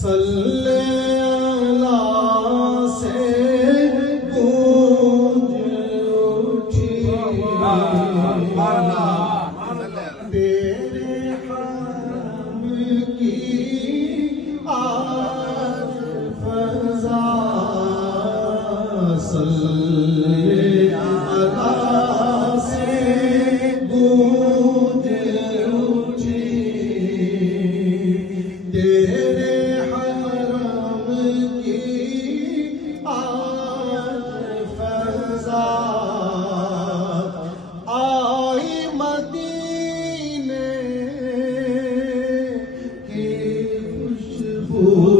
صلی اللہ سے گونج اٹھی تیرے حرم کی آج فضا صلی اللہ سے گونج اٹھی تیرے حرم کی آج فضا آئی مدینے کی خوشبو